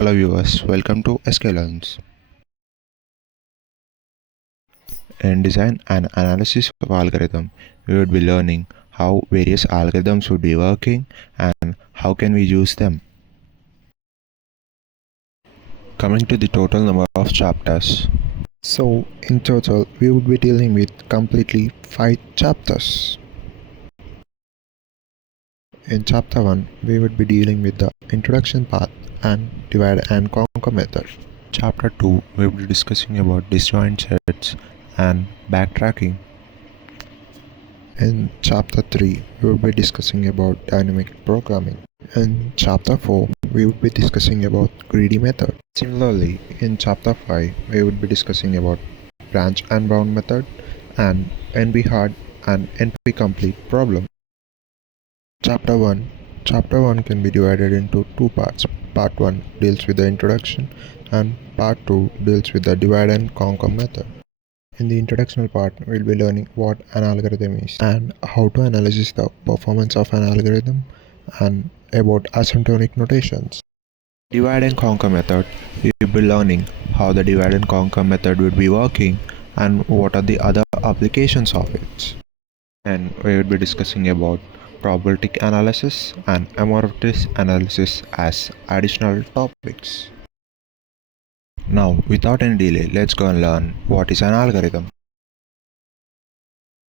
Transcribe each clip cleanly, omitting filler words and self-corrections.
Hello viewers, welcome to SK Learns. In design and analysis of algorithm, we would be learning how various algorithms would be working and how can we use them. Coming to the total number of chapters. So in total, we would be dealing with completely 5 chapters. In chapter 1, we would be dealing with the introduction part and divide and conquer method. Chapter 2, we will be discussing about disjoint sets and backtracking. In chapter 3, we will be discussing about dynamic programming. In chapter 4, we will be discussing about greedy method. Similarly, in chapter 5, we will be discussing about branch and bound method and NP hard and NP complete problem. Chapter 1 can be divided into two parts. Part 1 deals with the introduction and Part 2 deals with the divide and conquer method. In the introductional part, we'll be learning what an algorithm is and how to analyze the performance of an algorithm and about asymptotic notations. Divide and conquer method, we will be learning how the divide and conquer method would be working and what are the other applications of it. And we will be discussing about probabilistic analysis and amorphous analysis as additional topics. Now, without any delay, let's go and learn what is an algorithm.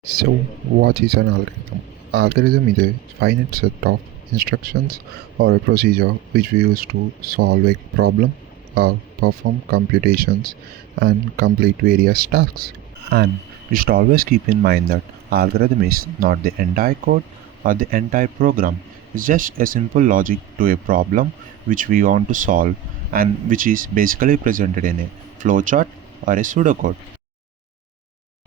So, what is an algorithm? Algorithm is a finite set of instructions or a procedure which we use to solve a problem or perform computations and complete various tasks. And we should always keep in mind that algorithm is not the entire code or the entire program. It's just a simple logic to a problem which we want to solve and which is basically presented in a flowchart or a pseudocode.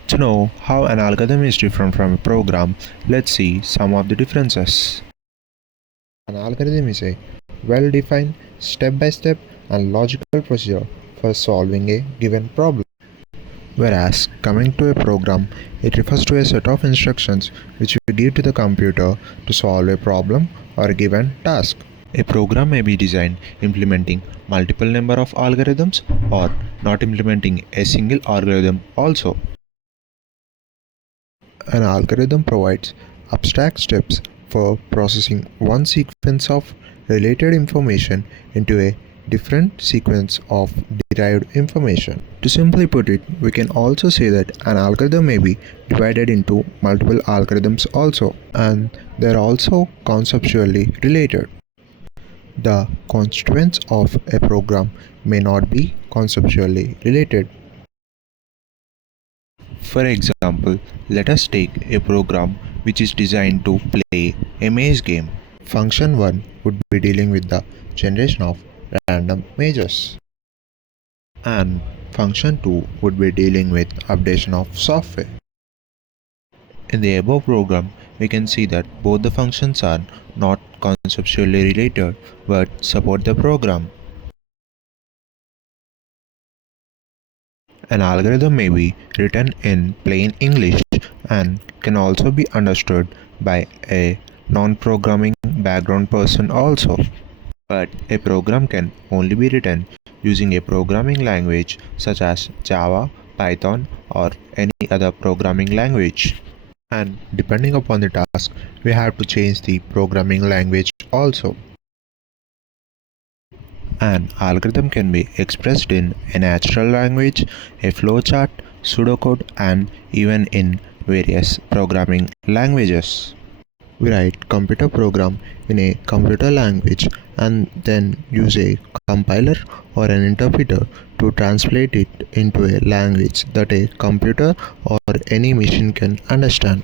To know how an algorithm is different from a program, let's see some of the differences. An algorithm is a well-defined, step-by-step and logical procedure for solving a given problem. Whereas, coming to a program, it refers to a set of instructions which we give to the computer to solve a problem or a given task. A program may be designed implementing multiple number of algorithms or not implementing a single algorithm also. An algorithm provides abstract steps for processing one sequence of related information into a different sequence of derived information. To simply put it, we can also say that an algorithm may be divided into multiple algorithms also, and they are also conceptually related. The constituents of a program may not be conceptually related. For example, let us take a program which is designed to play a maze game. Function 1 would be dealing with the generation of random mazes, and function 2 would be dealing with updation of software. In the above program, we can see that both the functions are not conceptually related but support the program. An algorithm may be written in plain English and can also be understood by a non-programming background person also. But a program can only be written using a programming language such as Java, Python or any other programming language. And depending upon the task, we have to change the programming language also. An algorithm can be expressed in a natural language, a flowchart, pseudocode, and even in various programming languages. We write computer program in a computer language and then use a compiler or an interpreter to translate it into a language that a computer or any machine can understand.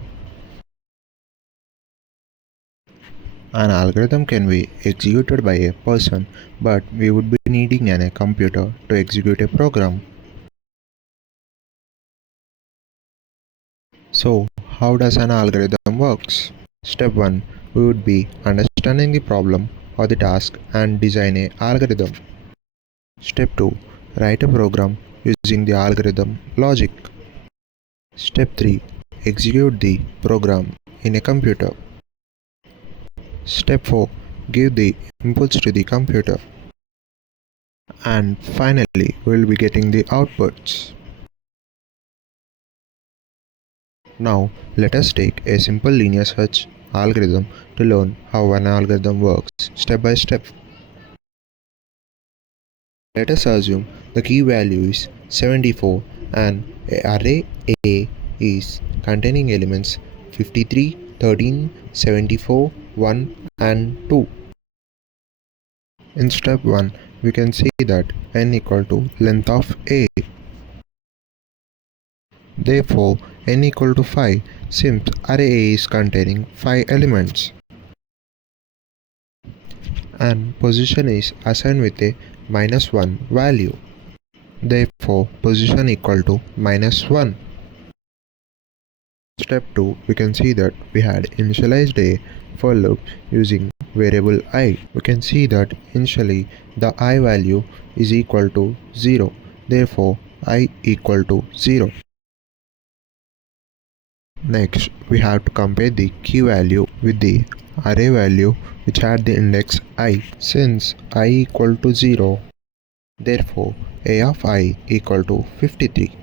An algorithm can be executed by a person, but we would be needing a computer to execute a program. So, how does an algorithm works? Step 1, we would be understanding the problem or the task and design a algorithm. Step 2, write a program using the algorithm logic. Step 3, execute the program in a computer. Step 4, give the inputs to the computer. And finally, we'll be getting the outputs. Now, let us take a simple linear search algorithm to learn how an algorithm works step by step. Let us assume the key value is 74 and array A is containing elements 53, 13, 74, 1 and 2. In step 1, we can see that n equal to length of A. Therefore, n equal to 5 since array A is containing 5 elements. And position is assigned with a -1 value. Therefore, position equal to -1. Step 2, we can see that we had initialized a for loop using variable I. We can see that initially the I value is equal to 0. Therefore, I equal to 0. Next, we have to compare the key value with the array value which had the index I. Since I equal to 0, therefore A of I equal to 53.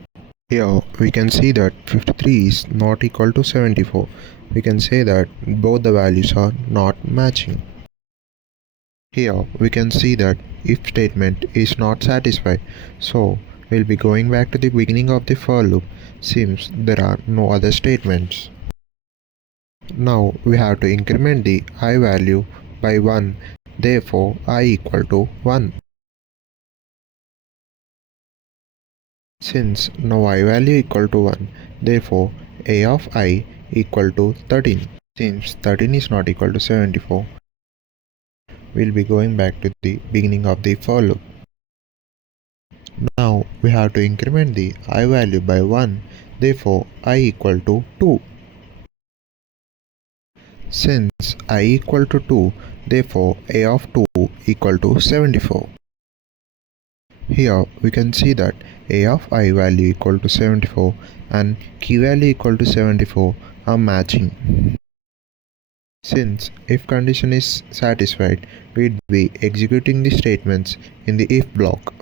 Here we can see that 53 is not equal to 74. We can say that both the values are not matching. Here we can see that if statement is not satisfied. So we'll be going back to the beginning of the for loop since there are no other statements. Now we have to increment the I value by 1. Therefore I equal to 1. Since now I value equal to 1, therefore A of I equal to 13. Since 13 is not equal to 74, we'll be going back to the beginning of the for loop. Now we have to increment the I value by 1, therefore I equal to 2. Since I equal to 2, therefore A of 2 equal to 74. Here we can see that A of I value equal to 74 and key value equal to 74 are matching. Since if condition is satisfied, we'd be executing the statements in the if block.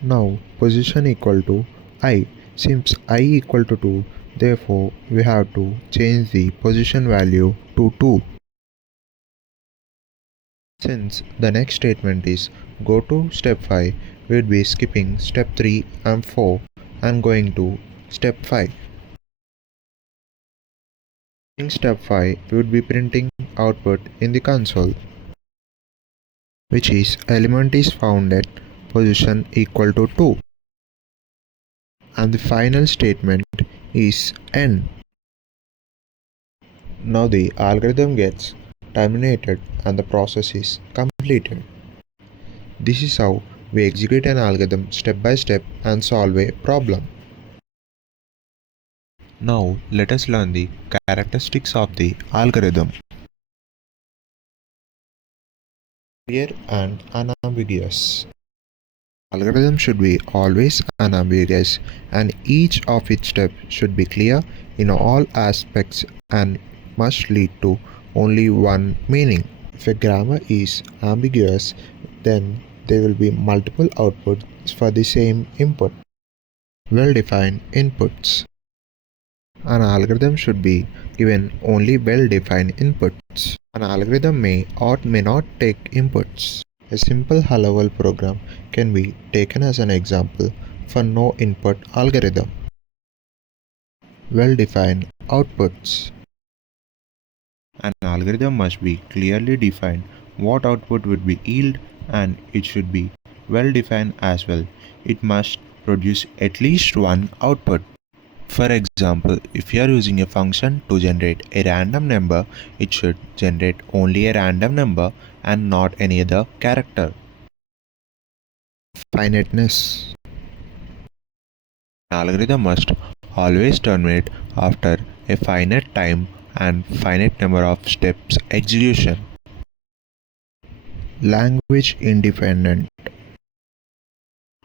Now position equal to I. Since I equal to 2, therefore we have to change the position value to 2. Since the next statement is go to step 5, we would be skipping step 3 and 4 and going to step 5. In step 5, we would be printing output in the console, which is element is found at position equal to 2. And the final statement is end. Now the algorithm gets terminated and the process is completed. This is how we execute an algorithm step by step and solve a problem. Now let us learn the characteristics of the algorithm. Clear and unambiguous. Algorithm should be always unambiguous and each of its steps should be clear in all aspects and must lead to only one meaning. If a grammar is ambiguous, then there will be multiple outputs for the same input. Well-defined inputs. An algorithm should be given only well-defined inputs. An algorithm may or may not take inputs. A simple high-level program can be taken as an example for no-input algorithm. Well-defined outputs. An algorithm must be clearly defined what output would be yield and it should be well defined as well. It must produce at least one output. For example, if you are using a function to generate a random number, it should generate only a random number and not any other character. Finiteness. An algorithm must always terminate after a finite time and finite number of steps execution. Language independent.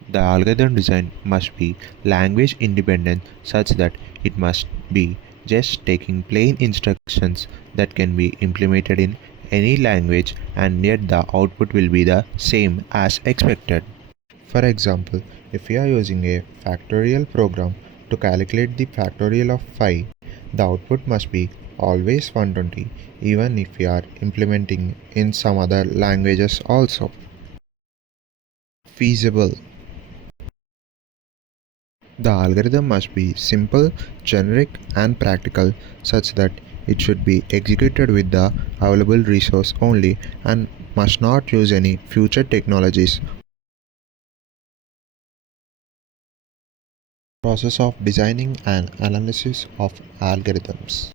The algorithm design must be language independent such that it must be just taking plain instructions that can be implemented in any language, and yet the output will be the same as expected. For example, if we are using a factorial program to calculate the factorial of 5, the output must be always 120, even if we are implementing in some other languages also. Feasible. The algorithm must be simple, generic, and practical such that it should be executed with the available resource only and must not use any future technologies. Process of designing and analysis of algorithms.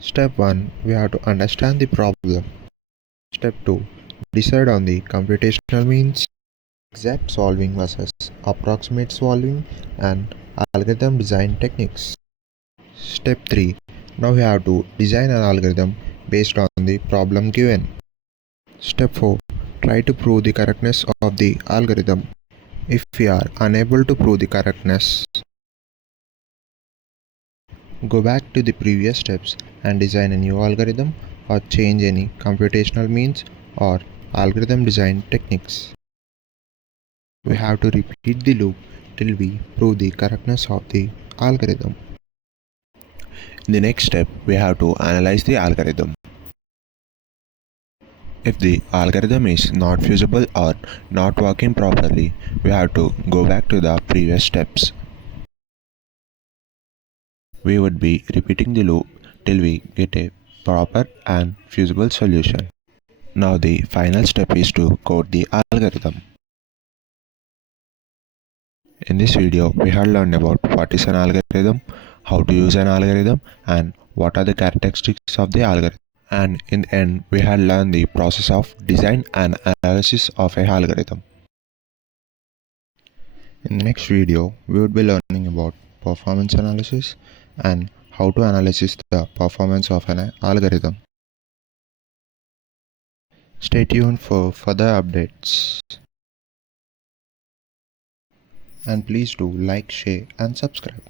Step 1. We have to understand the problem. Step 2. Decide on the computational means, exact solving versus approximate solving, and algorithm design techniques. Step 3. Now we have to design an algorithm based on the problem given. Step 4. Try to prove the correctness of the algorithm. If we are unable to prove the correctness, go back to the previous steps and design a new algorithm or change any computational means or algorithm design techniques. We have to repeat the loop till we prove the correctness of the algorithm. In the next step, we have to analyze the algorithm. If the algorithm is not feasible or not working properly, we have to go back to the previous steps. We would be repeating the loop till we get a proper and feasible solution. Now the final step is to code the algorithm. In this video, we have learned about what is an algorithm, how to use an algorithm, and what are the characteristics of the algorithm. And in the end, we have learned the process of design and analysis of a algorithm. In the next video, we would be learning about performance analysis and how to analyze the performance of an algorithm. Stay tuned for further updates. And please do like, share, and subscribe.